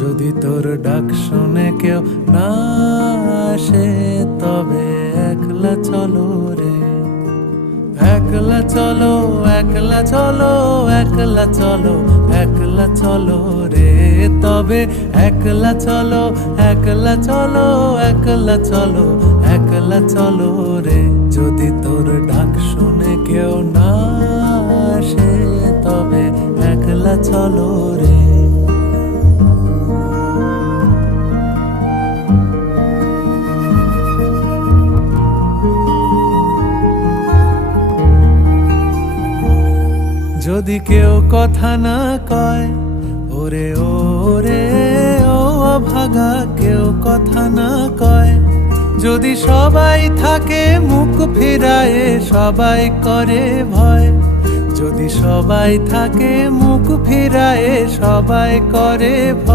যদি তোর ডাক শুনে কেউ না আসে, তবে একলা চলো রে, একলা চলো, একলা চলো, একলা চলো, একলা চলো রে, তবে একলা চলো, একলা চলো, একলা চলো, একলা চলো রে। যদি তোর ডাক শুনে কেউ না আসে, তবে একলা চলো রে। যদি কেউ কথা না কয়, ওরে ওরে ও অভাগা, কেউ কথা না কয়, যদি সবাই থাকে মুখ ফিরায়ে, সবাই করে ভয়, যদি সবাই থাকে মুখ ফিরায়ে, সবাই করে ভয়।